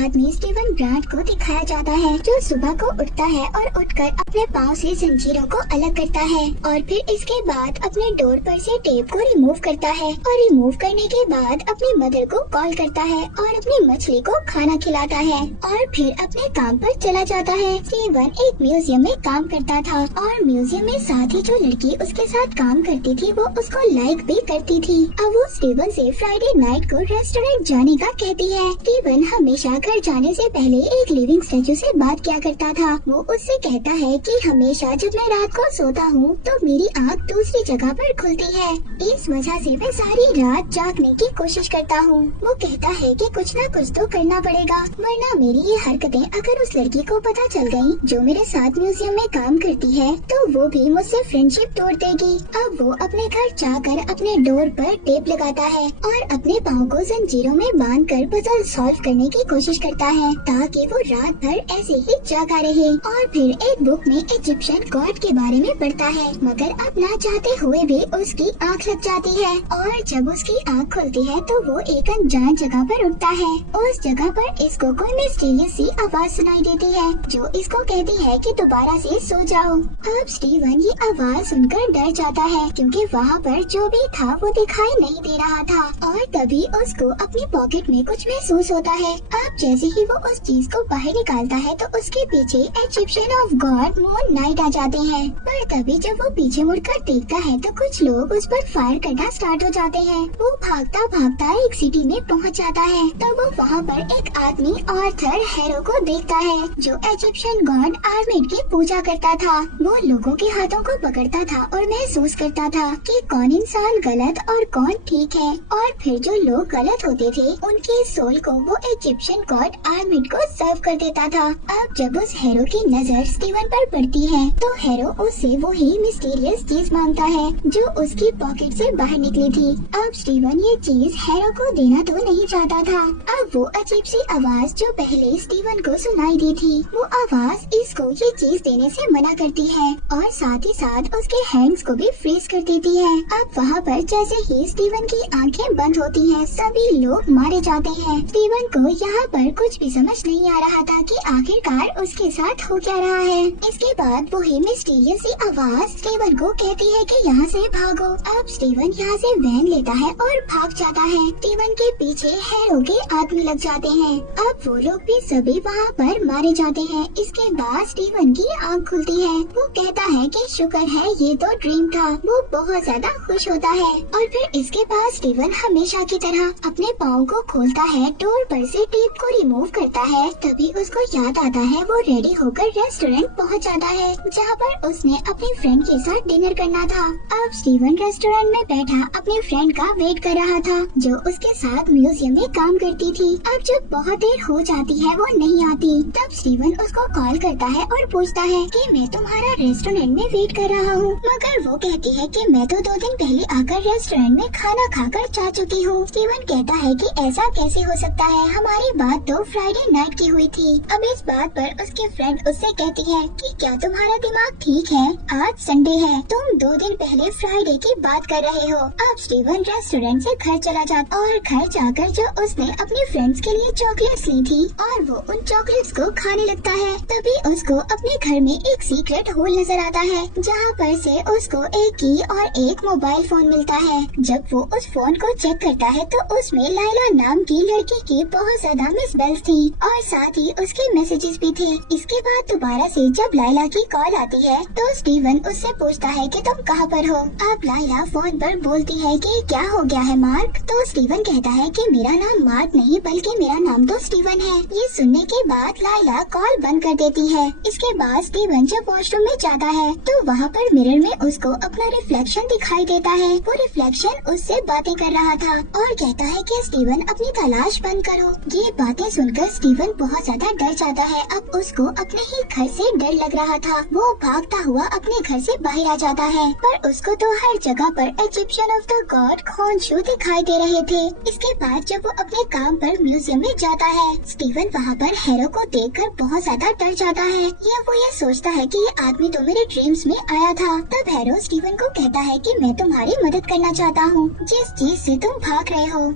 आदमी Steven grant को दिखाया जाता है, जो सुबह को उठता है और उठकर अपने पाँव से जंजीरों को अलग करता है और फिर इसके बाद अपने डोर पर से टेप को रिमूव करता है और रिमूव करने के बाद अपनी मदर को कॉल करता है और अपनी मछली को खाना खिलाता है और फिर अपने काम पर चला जाता है। स्टीवन एक म्यूजियम में काम करता था और म्यूजियम में साथ ही जो लड़की उसके साथ काम करती थी वो उसको लाइक भी करती थी। अब वो स्टीवन से फ्राइडे नाइट को रेस्टोरेंट जाने का कहती है। स्टीवन हमेशा घर जाने से पहले एक लिविंग स्टैचू से बात किया करता था। वो उससे कहता है कि हमेशा जब मैं रात को सोता हूँ तो मेरी आँख दूसरी जगह पर खुलती है, इस वजह से मैं सारी रात जागने की कोशिश करता हूँ। वो कहता है कि कुछ न कुछ तो करना पड़ेगा, वरना मेरी ये हरकतें अगर उस लड़की को पता चल गयी जो मेरे साथ म्यूजियम में काम करती है तो वो भी मुझसे फ्रेंडशिप तोड़ देगी। अब वो अपने घर जाकर अपने डोर पर टेप लगाता है और अपने पाँव को जंजीरों में बांध कर पजल सॉल्व करने की कोशिश करता है ताकि वो रात भर ऐसे ही जागा रहे। और फिर एक बुक में इजिप्शियन गॉड के बारे में पढ़ता है, मगर अब ना चाहते हुए भी उसकी आँख लग जाती है और जब उसकी आँख खुलती है तो वो एक अनजान जगह पर उठता है। उस जगह पर इसको कोई मिस्टीरियस सी आवाज सुनाई देती है जो इसको कहती है कि दोबारा से सो जाओ। अब स्टीवन ये आवाज सुनकर डर जाता है क्योंकि वहाँ पर जो भी था वो दिखाई नहीं दे रहा था और तभी उसको अपनी पॉकेट में कुछ महसूस होता है। अब जैसे ही वो उस चीज को बाहर निकालता है तो उसके पीछे Egyptian of god Moon Knight आ जाते हैं। पर तभी जब वो पीछे मुड़कर देखता है तो कुछ लोग उस पर फायर करना स्टार्ट हो जाते हैं। वो भागता भागता एक सिटी में पहुंच जाता है। तब वो वहाँ पर एक आदमी आर्थर हैरो को देखता है जो इजिप्शियन गॉड आर्मिड की पूजा करता था। वो लोगों के हाथों को पकड़ता था और महसूस करता था कि कौन इंसान गलत और कौन ठीक है और फिर जो लोग गलत होते थे उनके सोल को वो इजिप्शियन गॉड आर्मिड को सर्व कर देता था। अब जब उस हैरो की नजर स्टीवन पर पड़ती है तो हैरो उससे वही मिस्टीरियस चीज मांगता है जो उसकी पॉकेट से बाहर निकली थी। अब स्टीवन ये चीज हैरो को देना तो नहीं चाहता था। अब वो अजीब सी आवाज जो पहले स्टीवन को सुनाई दी थी वो आवाज इसको ये चीज देने से मना करती है और साथ ही साथ उसके हैंड्स को भी फ्रीज कर देती है। अब वहाँ पर जैसे ही स्टीवन की आंखें बंद होती हैं, सभी लोग मारे जाते हैं। स्टीवन को यहाँ पर कुछ भी समझ नहीं आ रहा था कि आखिरकार उसके साथ हो क्या रहा है। इसके बाद वही मिस्टीरियस सी आवाज स्टीवन को कहती है कि यहाँ से भागो। अब स्टीवन यहाँ से वैन लेता है और भाग जाता है। स्टीवन के पीछे हैरो के आदमी लग जाते हैं। अब वो लोग भी सभी वहाँ पर मारे जाते हैं। इसके बाद स्टीवन की आँख खुलती है। वो कहता है कि शुक्र है ये तो ड्रीम था। वो बहुत ज्यादा खुश होता है और फिर इसके बाद स्टीवन हमेशा की तरह अपने पाँव को खोलता है, डोर पर से टेप को रिमूव करता है। तभी उसको याद आता है वो रेडी होकर रेस्टोरेंट पहुंच जाता है जहां पर उसने अपनी फ्रेंड के साथ डिनर करना था। अब स्टीवन रेस्टोरेंट में बैठा अपनी फ्रेंड का वेट कर रहा था जो उसके साथ म्यूजियम में काम करती थी। अब जब बहुत देर हो जाती है वो नहीं आती, तब स्टीवन उसको कॉल करता है और पूछता है कि मैं तुम्हारा रेस्टोरेंट में वेट कर रहा हूँ, मगर वो कहती है कि मैं तो 2 दिन पहले आकर रेस्टोरेंट में खाना खाकर जा चुकी हूँ। स्टीवन कहता है कि ऐसा कैसे हो सकता है, हमारी बात तो फ्राइडे नाइट की हुई थी। अब इस बात पर उसकी फ्रेंड उससे कहती है कि क्या तुम्हारा दिमाग ठीक है, आज संडे है, तुम 2 दिन पहले फ्राइडे की बात कर रहे हो। अब स्टीवन रेस्टोरेंट से घर चला जाता और घर जाकर जो उसने अपनी फ्रेंड्स के लिए चॉकलेट्स ली थी और वो उन चॉकलेट्स को खाने लगता है। तभी उसको अपने घर में एक सीक्रेट होल नजर आता है जहाँ पर से उसको एक की और एक मोबाइल फोन मिलता है। जब वो उस फोन को चेक करता है तो उसमें लाइला नाम की लड़की की बहुत ज्यादा मिस बेल्स थी और साथ ही उसके मैसेजेस भी थे। इसके बाद दोबारा से जब लाइला की कॉल आती है तो स्टीवन उससे पूछता है कि तुम कहाँ पर हो। अब लाइला फोन पर बोलती है कि क्या हो गया है मार्क। तो स्टीवन कहता है कि मेरा नाम मार्क नहीं बल्कि मेरा नाम तो स्टीवन है। ये सुनने के बाद लाइला कॉल बंद कर देती है। इसके बाद स्टीवन जब वॉशरूम में जाता है तो वहाँ पर मिरर में उसको अपना रिफ्लेक्शन दिखाई देता है। वो रिफ्लेक्शन उससे बातें कर रहा था और कहता है कि स्टीवन अपनी तलाश बंद करो। ये बातें सुनकर स्टीवन बहुत ज्यादा डर जाता है। अब उसको अपने ही घर से डर लग रहा था। वो भागता हुआ अपने घर से बाहर आ जाता है पर उसको तो हर जगह पर इजिप्शियन ऑफ द गॉड खोंशू दिखाई दे रहे थे। इसके बाद जब वो अपने काम पर म्यूजियम में जाता है, स्टीवन वहाँ पर हैरो को देखकर बहुत ज्यादा डर जाता है। वो ये सोचता है कि ये आदमी तो मेरे ड्रीम्स में आया था। तब हैरो स्टीवन को कहता है कि मैं तुम्हारी मदद करना चाहता हूँ जिस चीज से तुम भाग रहे हो।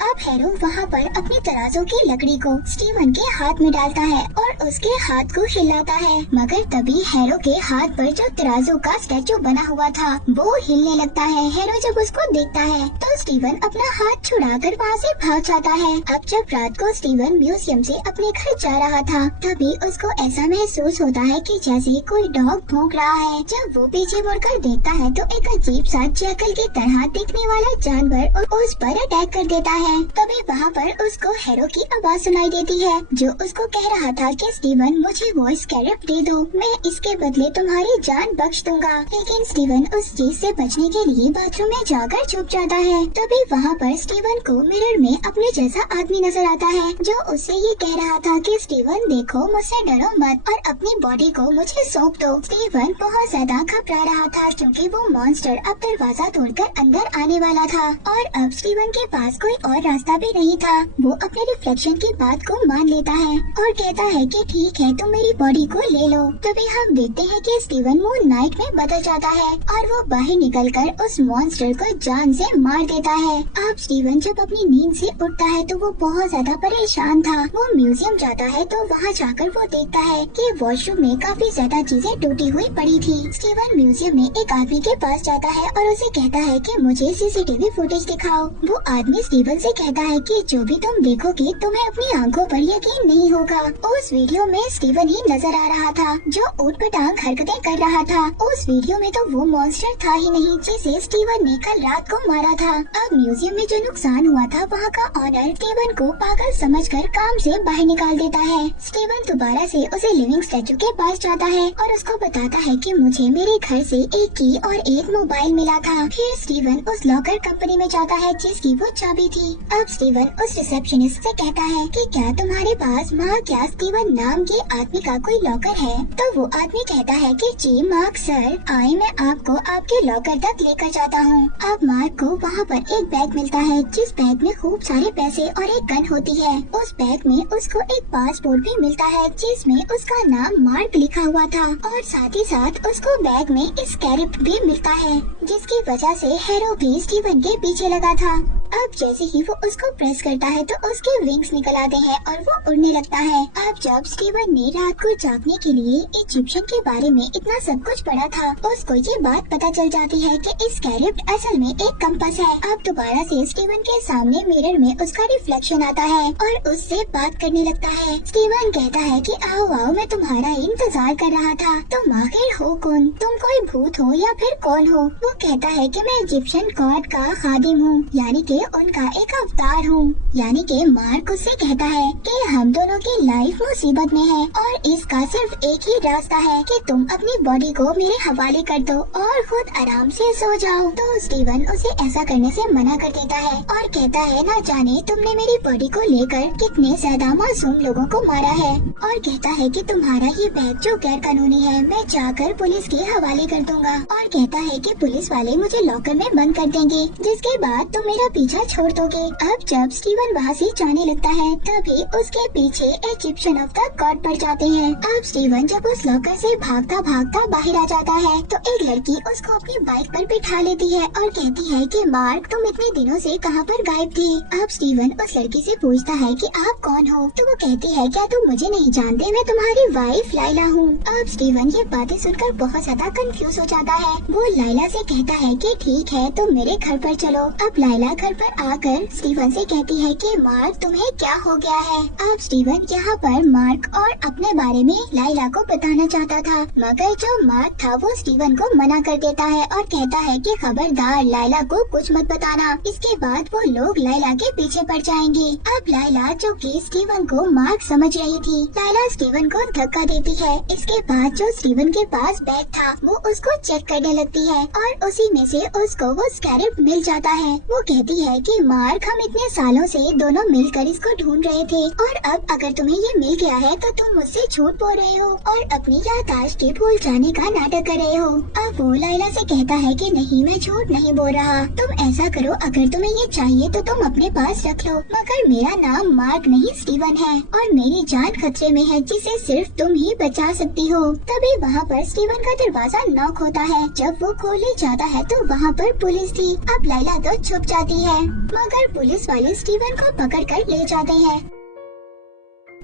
अब हैरो वहाँ पर अपनी तराजू की लकड़ी को स्टीवन के हाथ में डालता है और उसके हाथ को हिलाता है, मगर तभी हैरो के हाथ पर जो तराजू का स्टैचू बना हुआ था वो हिलने लगता है। हैरो जब उसको देखता है तो स्टीवन अपना हाथ छुड़ाकर वहाँ से भाग जाता है। अब जब रात को स्टीवन म्यूजियम से अपने घर जा रहा था तभी उसको ऐसा महसूस होता है कि जैसे कोई डॉग भौंक रहा है। जब वो पीछे मुड़कर देखता है तो एक अजीब सा जैकल की तरह दिखने वाला जानवर उस पर अटैक कर देता है। तभी वहाँ पर उसको हैरो की आवाज सुनाई देती है जो उसको कह रहा था कि स्टीवन मुझे वो स्कैरब दे दो, मैं इसके बदले तुम्हारी जान बख्श दूंगा। लेकिन स्टीवन उस चीज से बचने के लिए बाथरूम में जाकर छुप जाता है। तभी वहाँ पर स्टीवन को मिरर में अपने जैसा आदमी नजर आता है जो उससे ये कह रहा था कि स्टीवन देखो मुझसे डरो मत और अपनी बॉडी को मुझे सौंप दो। स्टीवन बहुत ज्यादा घबरा रहा था क्योंकि वो मॉन्स्टर अब दरवाजा तोड़कर अंदर आने वाला था और अब स्टीवन के पास कोई और रास्ता भी नहीं था। वो अपने रिफ्लेक्शन की बात को मान लेता है और कहता है कि ठीक है तुम मेरी बॉडी को ले लो। तभी हम देखते हैं कि स्टीवन मून नाइट में बदल जाता है और वो बाहर निकलकर उस मॉन्स्टर को जान से मार देता है। अब स्टीवन जब अपनी नींद से उठता है तो वो बहुत ज्यादा परेशान था। वो म्यूजियम जाता है तो वहाँ जाकर वो देखता है कि वॉशरूम में काफी ज्यादा चीजें टूटी हुई पड़ी थी। स्टीवन म्यूजियम में एक आदमी के पास जाता है और उसे कहता है कि मुझे सीसीटीवी फुटेज दिखाओ। वो आदमी स्टीवन से कहता है कि जो भी तुम देखोगे तुम्हें अपनी आंखों पर यकीन नहीं होगा। उस वीडियो में स्टीवन ही नजर आ रहा था जो ऊटपटांग हरकतें कर रहा था। उस वीडियो में तो वो मॉन्स्टर था ही नहीं जिसे स्टीवन ने कल रात को मारा था। अब म्यूजियम में जो नुकसान हुआ था वहाँ का ऑनर स्टीवन को पागल समझकर काम से बाहर निकाल देता है। स्टीवन दोबारा से उसे लिविंग स्टैचू के पास जाता है और उसको बताता है कि मुझे मेरे घर से एक की और एक मोबाइल मिला था। फिर स्टीवन उस लॉकर कंपनी में जाता है जिसकी वो चाबी थी। अब स्टीवन उस रिसेप्शनिस्ट से कहता है कि क्या तुम्हारे पास क्या स्टीवन नाम के आदमी का कोई लॉकर है? तो वो आदमी कहता है कि जी मार्क सर, आए मैं आपको आपके लॉकर तक लेकर जाता हूँ। अब मार्क को वहाँ पर एक बैग मिलता है जिस बैग में खूब सारे पैसे और एक गन होती है। उस बैग में उसको एक पासपोर्ट भी मिलता है जिसमें उसका नाम मार्क लिखा हुआ था और साथ ही साथ उसको बैग में स्कैरब भी मिलता है जिसकी वजह से हैरो भी स्टीवन के पीछे लगा था। अब जैसे ही वो उसको प्रेस करता है तो उसके विंग्स निकल आते हैं और वो उड़ने लगता है। अब जब स्टीवन ने रात को जागने के लिए इजिप्शियन के बारे में इतना सब कुछ पढ़ा था उसको ये बात पता चल जाती है कि स्कैरब असल में एक कंपास है। अब दोबारा से स्टीवन के सामने मिरर में उसका रिफ्लेक्शन आता है और उससे बात करने लगता है। स्टीवन कहता है कि आओ आओ, मैं तुम्हारा इंतजार कर रहा था। तुम आखिर हो कौन? तुम कोई भूत हो या फिर कौन हो? वो कहता है कि मैं इजिप्शियन गॉड का खादिम हूँ, यानी कि उनका एक अवतार हूँ। यानी कि मार्क उससे कहता है कि हम दोनों की लाइफ मुसीबत में है और इसका सिर्फ एक ही रास्ता है कि तुम अपनी बॉडी को मेरे हवाले कर दो और खुद आराम से सो जाओ। तो स्टीवन उसे ऐसा करने से मना कर देता है और कहता है ना जाने तुमने मेरी बॉडी को लेकर कितने ज्यादा मासूम लोगों को मारा है, और कहता है कि तुम्हारा ये बैग जो गैर कानूनी है मैं जाकर पुलिस के हवाले कर दूंगा, और कहता है कि पुलिस वाले मुझे लॉकर में बंद कर देंगे जिसके बाद तुम मेरा पीछा छोड़ दोगे। अब जब स्टीवन वहाँ से जाने लगता है तभी उसके पीछे इजिप्शियन ऑफ द गॉड पड़ जाते हैं। अब स्टीवन जब उस लॉकर से भागता भागता बाहर आ जाता है तो एक लड़की उसको अपनी बाइक पर बिठा लेती है और कहती है कि मार्क तुम इतने दिनों से कहाँ पर गायब थे? अब स्टीवन उस लड़की से पूछता है कि आप कौन हो? तो वो कहती है क्या तुम मुझे नहीं जानते, मैं तुम्हारी वाइफ लाइला हूँ। अब स्टीवन ये बातें सुनकर बहुत ज्यादा कंफ्यूज हो जाता है। वो लाइला से कहता है कि ठीक है तुम मेरे घर पर चलो। अब लाइला घर पर आकर स्टीवन से कहती है कि मार्क तुम्हें क्या हो गया है? अब स्टीवन यहाँ पर मार्क और अपने बारे में लाइला को बताना चाहता था, मगर जो मार्क था वो स्टीवन को मना कर देता है और कहता है कि खबरदार लाइला को कुछ मत बताना, इसके बाद वो लोग लाइला के पीछे पड़ जाएंगे। अब लाइला जो कि स्टीवन को मार्क समझ रही थी, लाइला स्टीवन को धक्का देती है। इसके बाद जो स्टीवन के पास बैग था वो उसको चेक करने लगती है और उसी में से उसको वो स्कैरब मिल जाता है। वो कहती है कि मार्क हम इतने सालों से दोनों मिलकर इसको ढूंढ रहे थे और अब अगर तुम्हें ये मिल गया है तो तुम मुझसे झूठ बोल रहे हो और अपनी याददाश्त भूल जाने का नाटक कर रहे हो। अब वो लाइला से कहता है कि नहीं मैं झूठ नहीं बोल रहा, तुम ऐसा करो अगर तुम्हें ये चाहिए तो तुम अपने पास रख लो, मगर मेरा नाम मार्क नहीं स्टीवन है और मेरी जान खतरे में है जिसे सिर्फ तुम ही बचा सकती हो। तभी वहाँ पर स्टीवन का दरवाजा नॉक होता है। जब वो खोलने जाता है तो वहाँ पर पुलिस थी। अब लाइला तो छुप जाती है है, मगर पुलिस वाले स्टीवन को पकड़कर ले जाते हैं।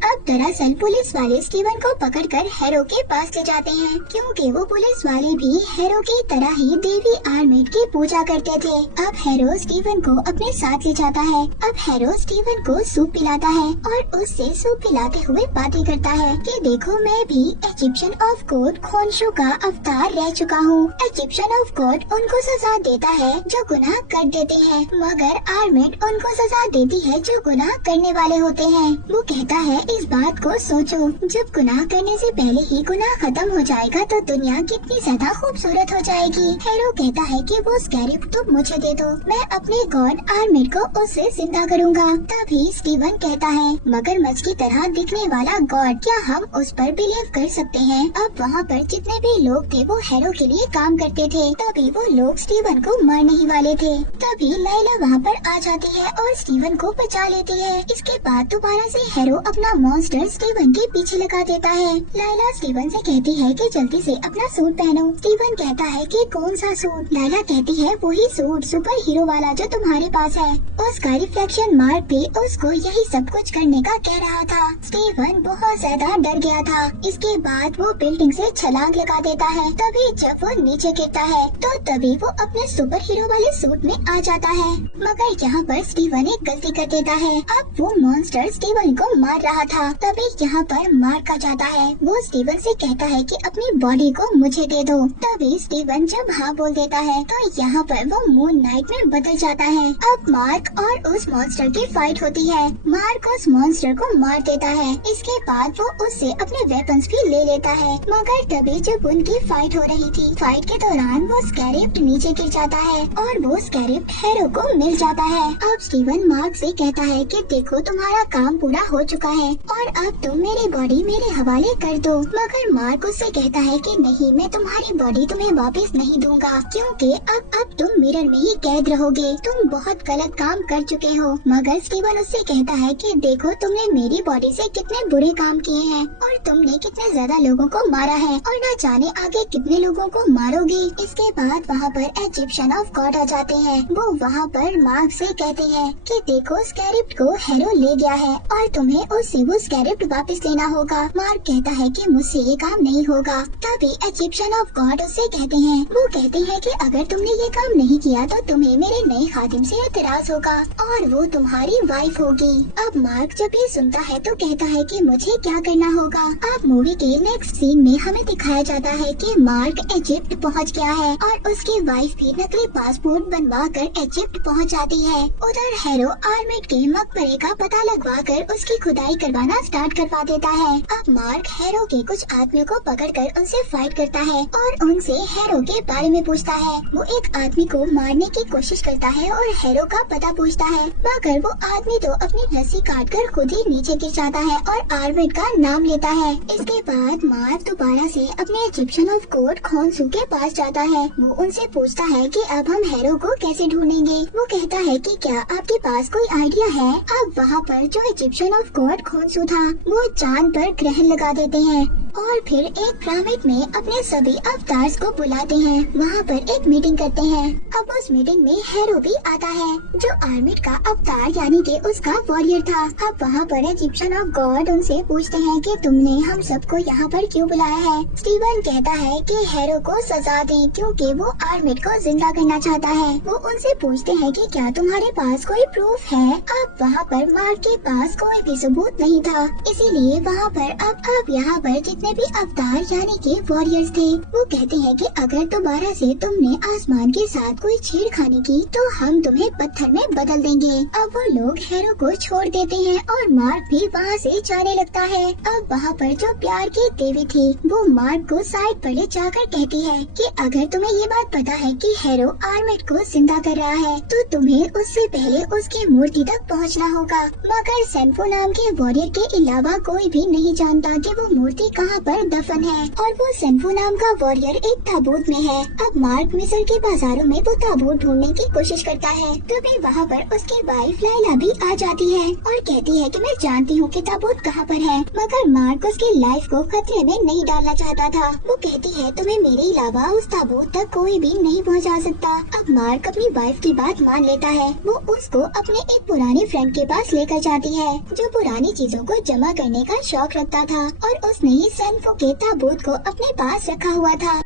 अब दरअसल पुलिस वाले स्टीवन को पकड़कर हैरो के पास ले जाते हैं, क्योंकि वो पुलिस वाले भी हैरो की तरह ही देवी आर्मिड की पूजा करते थे। अब हैरो स्टीवन को अपने साथ ले जाता है। अब हैरो स्टीवन को सूप पिलाता है और उससे सूप पिलाते हुए बातें करता है कि देखो, मैं भी इजिप्शियन ऑफ गॉड खोंसू का अवतार रह चुका हूँ। इजिप्शियन ऑफ गॉड उनको सजा देता है जो गुनाह कर देते हैं, मगर आर्मिड उनको सजा देती है जो गुनाह करने वाले होते हैं। वो कहता है, इस बात को सोचो, जब गुनाह करने से पहले ही गुनाह खत्म हो जाएगा तो दुनिया कितनी ज्यादा खूबसूरत हो जाएगी। हैरो कहता है कि वो स्कैरिफ तुम मुझे दे दो, मैं अपने गॉड आर्मिड को उससे जिंदा करूँगा। तभी स्टीवन कहता है, मगरमच्छ की तरह दिखने वाला गॉड, क्या हम उस पर बिलीव कर सकते हैं? अब वहाँ पर जितने भी लोग थे वो हैरो के लिए काम करते थे, तभी वो लोग स्टीवन को मारने ही वाले थे। तभी लाइला वहाँ पर आ जाती है और स्टीवन को बचा लेती है। इसके बाद दोबारा से हैरो अपना मॉन्स्टर स्टीवन के पीछे लगा देता है। लाइला स्टीवन से कहती है कि जल्दी से अपना सूट पहनो। स्टीवन कहता है कि कौन सा सूट? लाइला कहती है, वही सूट सुपर हीरो वाला जो तुम्हारे पास है। उसका रिफ्लेक्शन मार्क भी उसको यही सब कुछ करने का कह रहा था। स्टीवन बहुत ज्यादा डर गया था। इसके बाद वो बिल्डिंग से छलांग लगा देता है। तभी जब वो नीचे गिरता है तो तभी वो अपने सुपर हीरो वाले सूट में आ जाता है, मगर यहाँ पर स्टीवन एक गलती कर देता है। अब वो मॉन्स्टर स्टीवन को मार रहा था, तभी यहाँ पर मार्क आ जाता है। वो स्टीवन से कहता है कि अपनी बॉडी को मुझे दे दो। तभी स्टीवन जब हाँ बोल देता है तो यहाँ पर वो मून नाइट में बदल जाता है। अब मार्क और उस मॉन्स्टर की फाइट होती है। मार्क उस मॉन्स्टर को मार देता है। इसके बाद वो उससे अपने वेपन्स भी ले लेता है, मगर तभी जब उनकी फाइट हो रही थी, फाइट के दौरान वो स्कैरिप्ट नीचे गिर जाता है और वो स्कैरिप्ट हैरो को मिल जाता है। अब स्टीवन मार्क से कहता है कि देखो, तुम्हारा काम पूरा हो चुका है और अब तुम मेरी बॉडी मेरे हवाले कर दो। मगर मार्क उससे कहता है कि नहीं, मैं तुम्हारी बॉडी तुम्हें वापस नहीं दूंगा, क्योंकि अब तुम मिरर में ही कैद रहोगे। तुम बहुत गलत काम कर चुके हो। मगर स्टीवन उससे कहता है कि देखो, तुमने मेरी बॉडी से कितने बुरे काम किए हैं और तुमने कितने ज्यादा लोगों को मारा है और न जाने आगे कितने लोगों को मारोगे। इसके बाद वहाँ पर इजिप्शियन ऑफ गॉड आ जाते हैं। वो वहाँ पर मार्क से कहते हैं कि देखो, स्कैरिप्ट को हैरो ले गया है और तुम्हें उससे वो स्कैरिप्ट वापस लेना होगा। मार्क कहता है कि मुझसे ये काम नहीं होगा। तभी इजिप्शियन ऑफ गॉड उससे कहते हैं, वो कहते हैं कि अगर तुमने ये काम नहीं किया तो तुम्हें मेरे नए खादिम से एतराज होगा और वो तुम्हारी वाइफ होगी। अब मार्क जब ये सुनता है तो कहता है कि मुझे क्या करना होगा। अब मूवी के नेक्स्ट सीन में हमें दिखाया जाता है कि मार्क इजिप्ट पहुंच गया है और उसकी वाइफ भी नकली पासपोर्ट बनवा कर इजिप्ट पहुंच जाती है। उधर हैरो आर्मिड के मकबरे का पता लगवा कर उसकी खुदाई करवाना स्टार्ट करवा देता है। अब मार्क हैरो के कुछ आदमियों को पकड़कर उनसे फाइट करता है और उनसे हैरो के बारे में पूछता है। वो एक आदमी को मारने की कोशिश करता है और हैरो का पता पूछता है, मगर वो आदमी तो अपनी रस्सी काटकर खुद ही नीचे गिर जाता है और आर्मिड का नाम लेता है। इसके बाद मार्क दोबारा से अपने इजिप्शियन ऑफ गॉड खोंसू के पास जाता है। वो उनसे पूछता है कि अब हम हैरो को कैसे ढूंढेंगे। वो कहता है कि क्या आपके पास कोई आइडिया है। अब वहाँ पर जो इजिप्शियन ऑफ गॉड खोंसू था वो चांद पर ग्रहण लगा देते हैं और फिर एक पिरामिड में अपने सभी अवतार्स को बुलाते हैं। वहाँ पर एक मीटिंग करते हैं। अब उस मीटिंग में हैरो भी आता है जो आर्मिड का अवतार यानी कि उसका वॉरियर था। अब वहाँ पर इजिप्शियन ऑफ गॉड उनसे पूछते हैं कि तुमने हम सबको यहाँ पर क्यों बुलाया है। स्टीवन कहता है कि हैरो को सजा दें क्योंकि वो आर्मिड को जिंदा करना चाहता है। वो उनसे पूछते हैं कि क्या तुम्हारे पास कोई प्रूफ है। अब वहाँ पर मार्क के पास कोई भी सबूत नहीं था, इसीलिए वहाँ पर अब यहाँ पर जितने भी अवतार यानी कि वॉरियर्स थे वो कहते हैं कि अगर दोबारा से तुमने आसमान के साथ कोई छेड़खानी की तो हम तुम्हें पत्थर में बदल देंगे। अब वो लोग हैरो को छोड़ देते हैं और मार्क भी वहाँ से जाने लगता है। अब वहाँ पर जो प्यार की देवी थी वो मार्क को साइड पर ले जाकर कहती है कि अगर तुम्हें ये बात पता है कि हैरो आर्मिड को जिंदा कर रहा है तो तुम्हें उससे पहले उसकी मूर्ति तक पहुँचना होगा। मगर सेंफो नाम के वॉरियर के अलावा कोई भी नहीं जानता कि वो मूर्ति कहाँ वहाँ पर दफन है और वो सनफू नाम का वॉरियर एक ताबूत में है। अब मार्क मिस्र के बाजारों में वो ताबूत ढूंढने की कोशिश करता है। तभी वहाँ पर उसकी वाइफ लाइला भी आ जाती है और कहती है कि मैं जानती हूँ कि ताबूत कहाँ पर है, मगर मार्क उसकी लाइफ को खतरे में नहीं डालना चाहता था। वो कहती है तुम्हें मेरे अलावा उस ताबूत तक कोई भी नहीं पहुँचा सकता। अब मार्क अपनी वाइफ की बात मान लेता है। वो उसको अपने एक पुरानी फ्रेंड के पास लेकर जाती है जो पुरानी चीजों को जमा करने का शौक रखता था और उसने ही सनफू के ताबूत को अपने पास रखा हुआ था।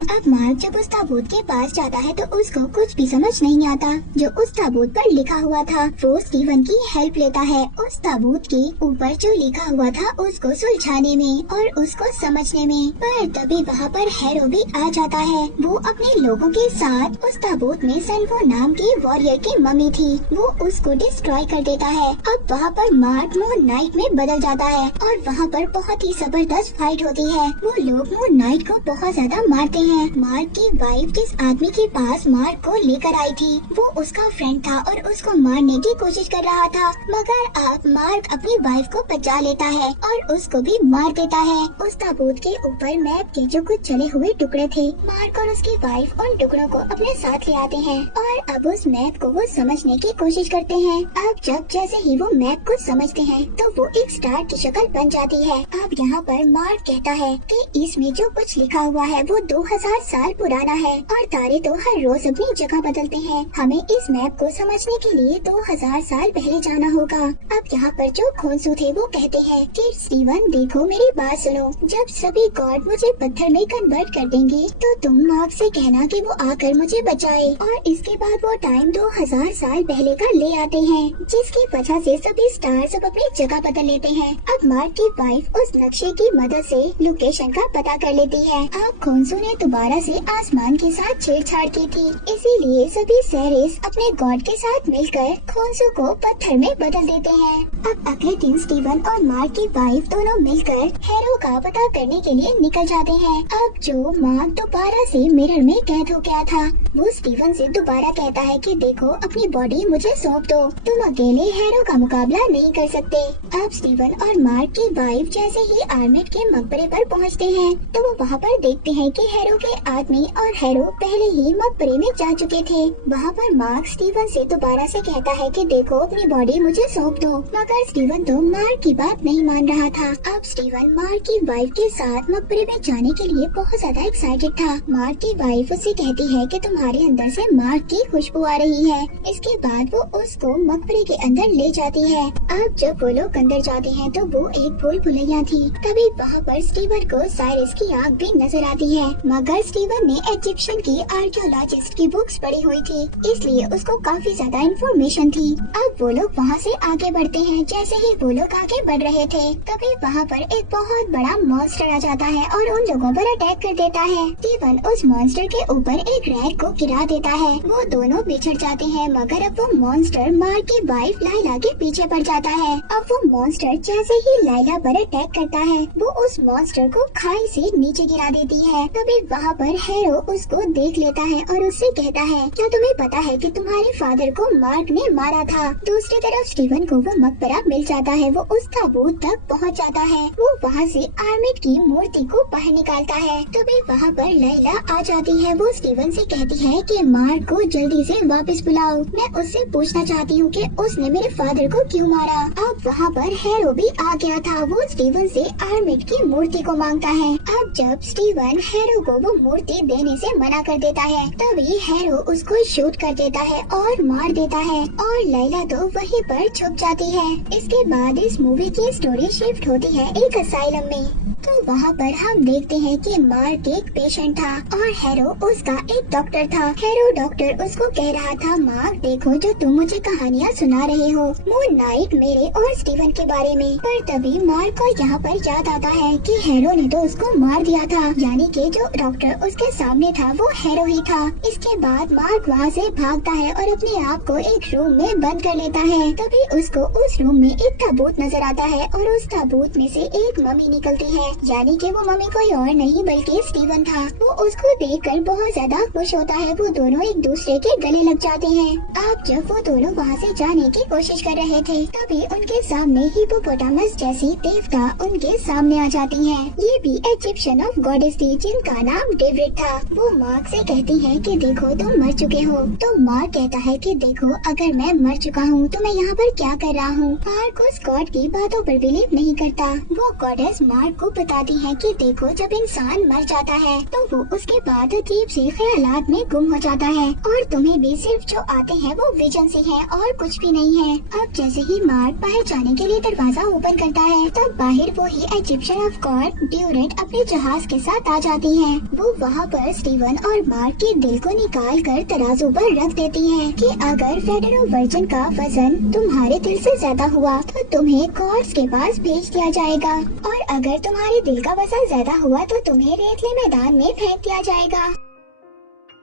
अब मार्क जब उस ताबूत के पास जाता है तो उसको कुछ भी समझ नहीं आता जो उस ताबूत पर लिखा हुआ था। वो स्टीवन की हेल्प लेता है उस ताबूत के ऊपर जो लिखा हुआ था उसको सुलझाने में और उसको समझने में। पर तभी वहाँ पर हैरो भी आ जाता है। वो अपने लोगों के साथ उस ताबूत में सनफू नाम की वॉरियर की मम्मी थी, वो उसको डिस्ट्रॉय कर देता है। अब वहाँ पर मार्क मून नाइट में बदल जाता है और वहाँ पर बहुत ही जबरदस्त फाइट होती है। वो लोग मून नाइट को बहुत ज्यादा मारते हैं। मार्क की वाइफ जिस आदमी के पास मार्क को लेकर आई थी वो उसका फ्रेंड था और उसको मारने की कोशिश कर रहा था, मगर अब मार्क अपनी वाइफ को बचा लेता है और उसको भी मार देता है। उस ताबूत के ऊपर मैप के जो कुछ जले हुए टुकड़े थे, मार्क और उसकी वाइफ उन टुकड़ों को अपने साथ ले आते हैं और अब उस मैप को वो समझने की कोशिश करते हैं। अब जब जैसे ही वो मैप को समझते हैं तो वो एक स्टार की शक्ल बन जाती है। अब यहाँ पर मार्क कहता है कि इसमें जो कुछ लिखा हुआ है वो 2000 साल पुराना है और तारे तो हर रोज अपनी जगह बदलते हैं। हमें इस मैप को समझने के लिए 2000 साल पहले जाना होगा। अब यहाँ पर जो खोंसू थे वो कहते हैं कि स्टीवन देखो मेरी बात सुनो, जब सभी गॉड मुझे पत्थर में कन्वर्ट कर देंगे तो तुम मार्क से कहना कि वो आकर मुझे बचाए। और इसके बाद वो टाइम 2000 साल पहले का ले आते हैं जिसकी वजह से सभी स्टार्स अब अपनी जगह बदल लेते हैं। अब मार्क की वाइफ उस नक्शे की मदद से लोकेशन का पता कर लेती है। अब खोंसू ने दोबारा से आसमान के साथ छेड़छाड़ की थी, इसीलिए सभी सैरेस अपने गॉड के साथ मिलकर खोंसू को पत्थर में बदल देते हैं। अब अगले दिन स्टीवन और मार्क की वाइफ दोनों मिलकर हैरो का पता करने के लिए निकल जाते हैं। अब जो मार्क दोबारा से मिरर में कैद हो गया था वो स्टीवन से दोबारा कहता है कि देखो अपनी बॉडी मुझे सौंप दो, तुम अकेले हैरो का मुकाबला नहीं कर सकते। अब स्टीवन और मार्क की वाइफ जैसे ही आर्मिट के मकबरे पर पहुंचते हैं तो वो वहाँ पर देखते हैं कि हैरो के आदमी और हैरो पहले ही मकबरे में जा चुके थे। वहाँ पर मार्क स्टीवन से दोबारा से कहता है कि देखो अपनी बॉडी मुझे सौंप दो, मगर स्टीवन तो मार्क की बात नहीं मान रहा था। अब स्टीवन मार्क की वाइफ के साथ मकबरे में जाने के लिए बहुत ज्यादा एक्साइटेड था। मार्क की वाइफ उससे कहती है कि तुम्हारे अंदर से मार्क की खुशबू आ रही है। इसके बाद वो उसको मकबरे के अंदर ले जाती है। अब जब वो लोग अंदर जाते हैं तो वो एक भूल भुलैया थी। तभी वहाँ पर स्टीवन को साइरस की आग भी नजर आती है, मगर स्टीवन ने इजिप्शियन की आर्कियोलॉजिस्ट की बुक्स पढ़ी हुई थी, इसलिए उसको काफी ज्यादा इंफॉर्मेशन थी। अब वो लोग वहाँ से आगे बढ़ते हैं। जैसे ही वो लोग आगे बढ़ रहे थे तभी वहाँ पर एक बहुत बड़ा मॉन्स्टर आ जाता है और उन लोगों पर अटैक कर देता है। स्टीवन उस मॉन्स्टर के ऊपर एक रैक को गिरा देता है। वो दोनों बिछड़ जाते हैं, मगर अब वो मॉन्स्टर मार्क की वाइफ लाइला के पीछे पड़ जाता है। अब वो मॉन्स्टर जैसे ही लाइला पर अटैक करता है वो उस मॉन्स्टर को खाई से नीचे गिरा देती है। तभी वहाँ पर हैरो उसको देख लेता है और उससे कहता है क्या तुम्हें पता है कि तुम्हारे फादर को मार्क ने मारा था। दूसरी तरफ स्टीवन को वो मकबरा मिल जाता है। वो उस ताबूत तक पहुँच जाता है। वो वहाँ से आर्मिट की मूर्ति को बाहर निकालता है। तभी वहाँ पर लैला आ जाती है। वो स्टीवन से कहती है कि मार्क को जल्दी से वापस बुलाओ, मैं उससे पूछना चाहती हूँ कि उसने मेरे फादर को क्यों मारा। अब वहाँ पर हैरो भी आ गया था। वो स्टीवन से आर्मिट की मूर्ति को मांगता है। अब जब स्टीवन हैरो को वो मूर्ति देने से मना कर देता है तभी हैरो उसको शूट कर देता है और मार देता है और लैला तो वहीं पर छुप जाती है। इसके बाद इस मूवी की स्टोरी शिफ्ट होती है एक असाइलम में। तो वहाँ पर हम देखते हैं कि मार्क एक पेशेंट था और हैरो उसका एक डॉक्टर था। हैरो डॉक्टर उसको कह रहा था मार्क देखो जो तुम मुझे कहानियाँ सुना रहे हो मून नाइट मेरे और स्टीवन के बारे में। पर तभी मार्क को यहाँ पर याद आता है कि हैरो ने तो उसको मार दिया था, यानी कि जो डॉक्टर उसके सामने था वो हैरो ही था। इसके बाद मार्क वहाँ से भागता है और अपने आप को एक रूम में बंद कर लेता है। तभी उसको उस रूम में एक ताबूत नजर आता है और उस ताबूत में से एक मम्मी निकलती है। यानी कि वो मम्मी कोई और नहीं बल्कि स्टीवन था। वो उसको देखकर बहुत ज्यादा खुश होता है। वो दोनों एक दूसरे के गले लग जाते हैं। अब जब वो दोनों वहाँ से जाने की कोशिश कर रहे थे तभी उनके सामने हिप्पोपोटामस जैसी देवता उनके सामने आ जाती हैं। ये भी इजिप्शियन ऑफ गॉडेस थी जिनका नाम डेविड था। वो मार्क से कहती है कि देखो तुम मर चुके हो। तो मार्क कहता है कि देखो अगर मैं मर चुका हूँ तो मैं यहाँ पर क्या कर रहा हूँ। मार्क उस गॉड की बातों पर बिलीव नहीं करता। वो गॉडेस मार्क को बताती है कि देखो जब इंसान मर जाता है तो वो उसके बाद अजीब से ख्यालात में गुम हो जाता है और तुम्हें भी सिर्फ जो आते हैं वो विजन से है और कुछ भी नहीं है। अब जैसे ही मार्क बाहर जाने के लिए दरवाजा ओपन करता है तब बाहर वो ही इजिप्शियन ऑफ गॉड ड्यूरेट अपने जहाज के साथ आ जाती है। वो वहाँ पर स्टीवन और मार्क के दिल को निकाल कर तराजू पर रख देती है कि अगर फेडरो वर्जिन का वजन तुम्हारे दिल से ज्यादा हुआ तो तुम्हें गॉड्स के पास भेज दिया जाएगा और अगर तुम्हारे दिल का वजन ज्यादा हुआ तो तुम्हें रेतले मैदान में फेंक दिया जाएगा।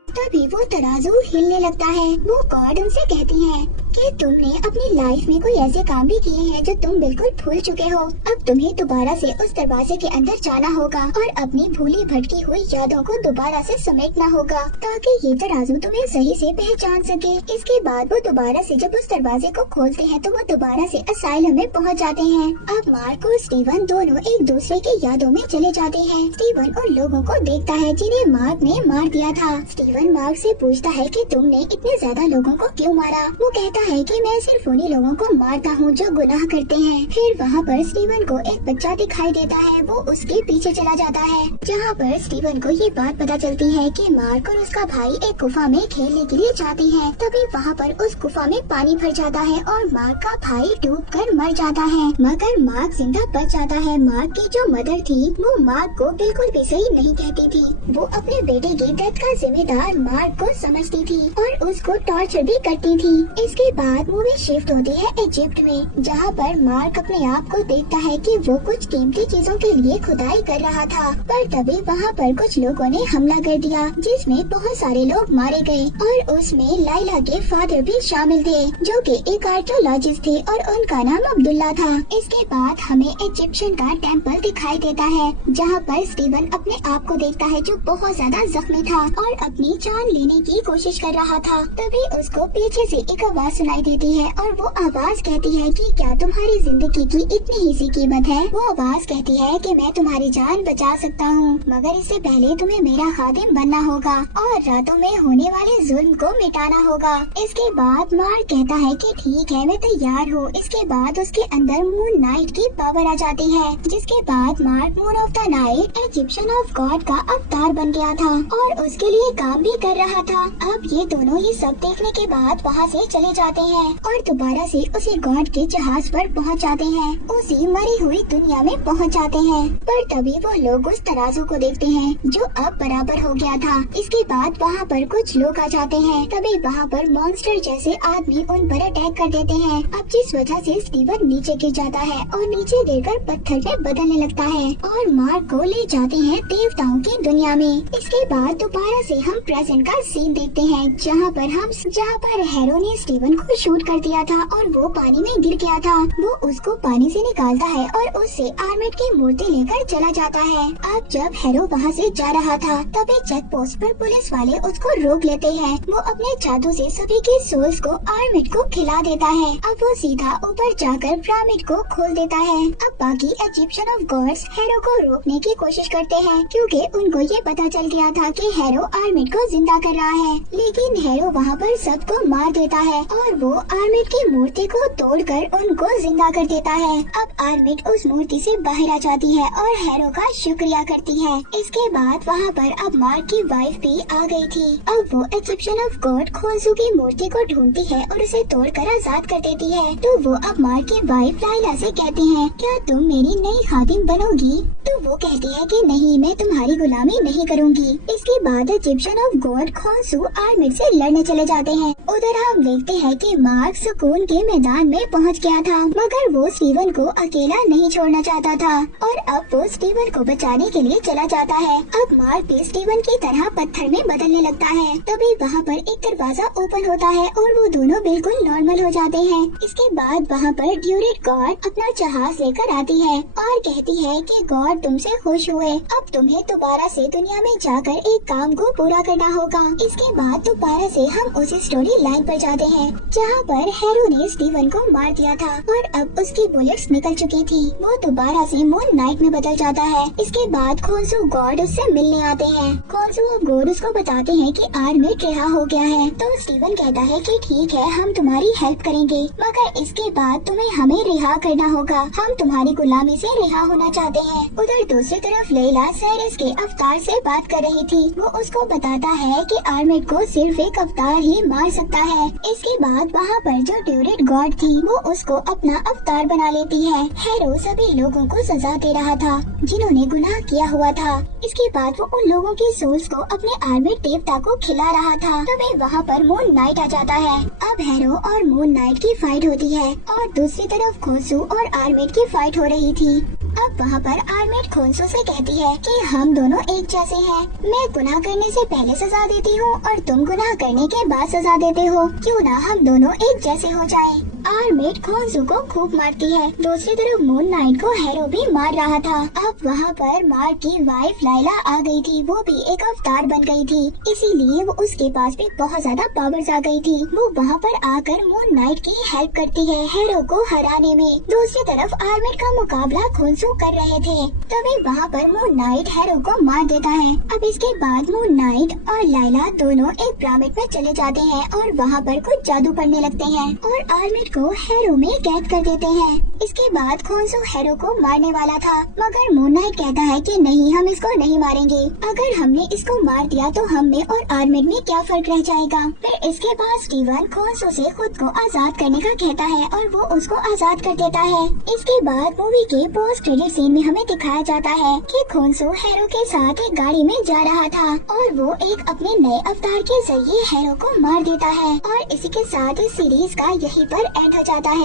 तभी वो तराजू हिलने लगता है। वो गॉड उनसे कहती है कि तुमने अपनी लाइफ में कोई ऐसे काम भी किए हैं जो तुम बिल्कुल भूल चुके हो। अब तुम्हें दोबारा से उस दरवाजे के अंदर जाना होगा और अपनी भूली भटकी हुई यादों को दोबारा से समेटना होगा ताकि ये तराजू तुम्हें सही से पहचान सके। इसके बाद वो दोबारा से जब उस दरवाजे को खोलते हैं तो वो दोबारा से असाइलम में पहुंच जाते हैं। अब मार्क और स्टीवन दोनों एक दूसरे की यादों में चले जाते हैं। स्टीवन उन लोगों को देखता है जिन्हें मार्क ने मार दिया था। स्टीवन मार्क से पूछता है कि तुमने इतने ज्यादा लोगों को क्यों मारा। वो कहता है कि मैं सिर्फ उन्हीं लोगों को मारता हूँ जो गुनाह करते हैं। फिर वहाँ पर स्टीवन को एक बच्चा दिखाई देता है। वो उसके पीछे चला जाता है जहाँ पर स्टीवन को ये बात पता चलती है कि मार्क और उसका भाई एक गुफा में खेलने के लिए जाते हैं। तभी वहाँ पर उस गुफा में पानी भर जाता है और मार्क का भाई डूबकर मर जाता है मगर मार्क जिंदा बच जाता है। मार्क की जो मदर थी वो मार्क को बिल्कुल भी सही नहीं कहती थी। वो अपने बेटे की डेथ का जिम्मेदार मार्क को समझती थी और उसको टॉर्चर भी करती थी। इसके बाद मूवी शिफ्ट होती है इजिप्ट में जहाँ पर मार्क अपने आप को देखता है कि वो कुछ कीमती चीजों के लिए खुदाई कर रहा था पर तभी वहाँ पर कुछ लोगों ने हमला कर दिया जिसमें बहुत सारे लोग मारे गए और उसमें लाइला के फादर भी शामिल थे जो कि एक आर्कियोलॉजिस्ट थे और उनका नाम अब्दुल्ला था। इसके बाद हमें इजिप्शियन का टेम्पल दिखाई देता है जहाँ पर स्टीवन अपने आप को देखता है जो बहुत ज्यादा जख्मी था और अपनी जान लेने की कोशिश कर रहा था। तभी उसको पीछे से एक आवाज सुनाई देती है और वो आवाज कहती है कि क्या तुम्हारी जिंदगी की इतनी ही सी कीमत है। वो आवाज कहती है कि मैं तुम्हारी जान बचा सकता हूँ मगर इससे पहले तुम्हें मेरा खादिम बनना होगा और रातों में होने वाले जुल्म को मिटाना होगा। इसके बाद मार्क कहता है कि ठीक है मैं तैयार हूँ। इसके बाद उसके अंदर मून नाइट की पावर आ जाती है जिसके बाद mark moon of the night Egyptian of God का अवतार बन गया था और उसके लिए काम भी कर रहा था। अब ये दोनों ये सब देखने के बाद वहाँ से चले जाते हैं और दोबारा से उसी गॉड के जहाज पर पहुँच जाते हैं। उसी मरी हुई दुनिया में पहुँच जाते हैं पर तभी वो लोग उस तराजू को देखते हैं जो अब बराबर हो गया था। इसके बाद वहाँ पर कुछ लोग आ जाते हैं। तभी वहाँ पर मॉन्स्टर जैसे आदमी उन पर अटैक कर देते हैं। अब जिस वजह से स्टीवन नीचे गिर जाता है और नीचे गिरकर पत्थर में बदलने लगता है और मार्क को ले जाते हैं देवताओं की दुनिया में। इसके बाद दोबारा से हम प्रेजेंट का सीन देखते हैं जहाँ पर हैरो ने स्टीवन को शूट कर दिया था और वो पानी में गिर गया था। वो उसको पानी से निकालता है और उससे आर्मेट की मूर्ति लेकर चला जाता है। अब जब हैरो वहाँ से जा रहा था तभी चेक पोस्ट पर पुलिस वाले उसको रोक लेते हैं। वो अपने जादू से सभी के सोल्स को आर्मेट को खिला देता है। अब वो सीधा ऊपर जाकर पिरामिड को खोल देता है। अब बाकी इजिप्शियन ऑफ गॉड्स हैरो को रोकने की कोशिश करते हैं क्योंकि उनको ये पता चल गया था कि हैरो आर्मेट को जिंदा कर रहा है लेकिन हैरो वहाँ पर सबको मार देता है और वो आर्मेट की मूर्ति को तोड़कर उनको जिंदा कर देता है। अब आर्मेट उस मूर्ति से बाहर आ जाती है और हैरो का शुक्रिया करती है। इसके बाद वहाँ पर अब मार्क की वाइफ भी आ गई थी। अब वो इजिप्शियन ऑफ गॉड खोंसू की मूर्ति को ढूंढती है और उसे तोड़कर आजाद कर देती है। तो वो अब मार्क की वाइफ लाइला से कहती है क्या तुम मेरी नई खादिम बनोगी। तो वो कहती है कि नहीं मैं तुम्हारी गुलामी नहीं करूँगी। इसके बाद इजिप्शियन ऑफ गॉड खोंसू आर्मेट से लड़ने चले जाते हैं। उधर हम देखते हैं कि मार्क सुकून के मैदान में पहुंच गया था, मगर वो स्टीवन को अकेला नहीं छोड़ना चाहता था और अब वो स्टीवन को बचाने के लिए चला जाता है। अब मार्क भी स्टीवन की तरह पत्थर में बदलने लगता है। तभी वहाँ पर एक दरवाजा ओपन होता है और वो दोनों बिल्कुल नॉर्मल हो जाते हैं। इसके बाद वहाँ पर ड्यूरेट गॉड अपना जहाज लेकर आती है और कहती है कि गॉड तुमसे खुश हुए, अब तुम्हें दोबारा से दुनिया में जाकर एक काम को पूरा करना होगा। इसके बाद दोबारा से हम उसी स्टोरी लाइन पर जाते हैं जहाँ पर हैरो ने स्टीवन को मार दिया था और अब उसकी बुलेट्स निकल चुकी थी। वो दोबारा से मून नाइट में बदल जाता है। इसके बाद खोंसू गॉड उससे मिलने आते हैं। खोंसू और गॉड उसको बताते हैं कि आर्मिट रिहा हो गया है। तो स्टीवन कहता है कि ठीक है, हम तुम्हारी हेल्प करेंगे, मगर इसके बाद तुम्हें हमें रिहा करना होगा। हम तुम्हारी गुलामी से रिहा होना चाहते हैं। उधर दूसरी तरफ लैला साइरस के अवतार से बात कर रही थी। वो उसको बताता है कि आर्मिट को सिर्फ एक अवतार ही मार सकता है। इसके बाद वहाँ पर जो ड्यूरेट गॉड थी वो उसको अपना अवतार बना लेती है। हैरो सभी लोगों को सजा दे रहा था जिन्होंने गुनाह किया हुआ था। इसके बाद वो उन लोगों की सोल्स को अपने आर्मिट देवता को खिला रहा था। तभी वहाँ पर मून नाइट आ जाता है। अब हैरो और मून नाइट की फाइट होती है और दूसरी तरफ खोंसू और आर्मिट की फाइट हो रही थी। अब वहाँ पर आर्मिट खोंसू से कहती है कि हम दोनों एक जैसे हैं। मैं गुनाह करने से पहले सजा देती हूँ और तुम गुनाह करने के बाद सजा देते हो, क्यों ना हम दोनों एक जैसे हो जाएं। आर्मिट खोंसू को खूब मारती है। दूसरी तरफ मून नाइट को हैरो भी मार रहा था। अब वहाँ पर मार्क की वाइफ लाइला आ गई थी। वो भी एक अवतार बन गई थी, इसीलिए वो उसके पास भी बहुत ज्यादा पावर्स आ गई थी। वो वहाँ पर आकर मून नाइट की हेल्प करती है हैरो को हराने में। दूसरी तरफ आर्मिट का मुकाबला खोंसू कर रहे थे। तभी वहाँ पर मून नाइट हैरो को मार देता है। अब इसके बाद मून नाइट और लाइला दोनों एक पिरामिड में चले जाते हैं और वहाँ पर कुछ जादू पढ़ने लगते हैं और आर्मिट को हैरो में कैद कर देते हैं। इसके बाद खोंसू हैरो को मारने वाला था, मगर मून नाइट कहता है कि नहीं, हम इसको नहीं मारेंगे। अगर हमने इसको मार दिया तो हम में और आर्मिट में क्या फर्क रह जाएगा। फिर इसके बाद स्टीवन खोंसू से खुद को आजाद करने का कहता है और वो उसको आजाद कर देता है। इसके बाद मूवी के पोस्ट क्रेडिट सीन में हमें दिखाया जाता है कि खोंसू हैरो के साथ एक गाड़ी में जा रहा था और वो एक अपने नए अवतार के जरिए हैरो को मार देता है। और इसी के साथ इस सीरीज का यहीं पर एंड हो जाता है।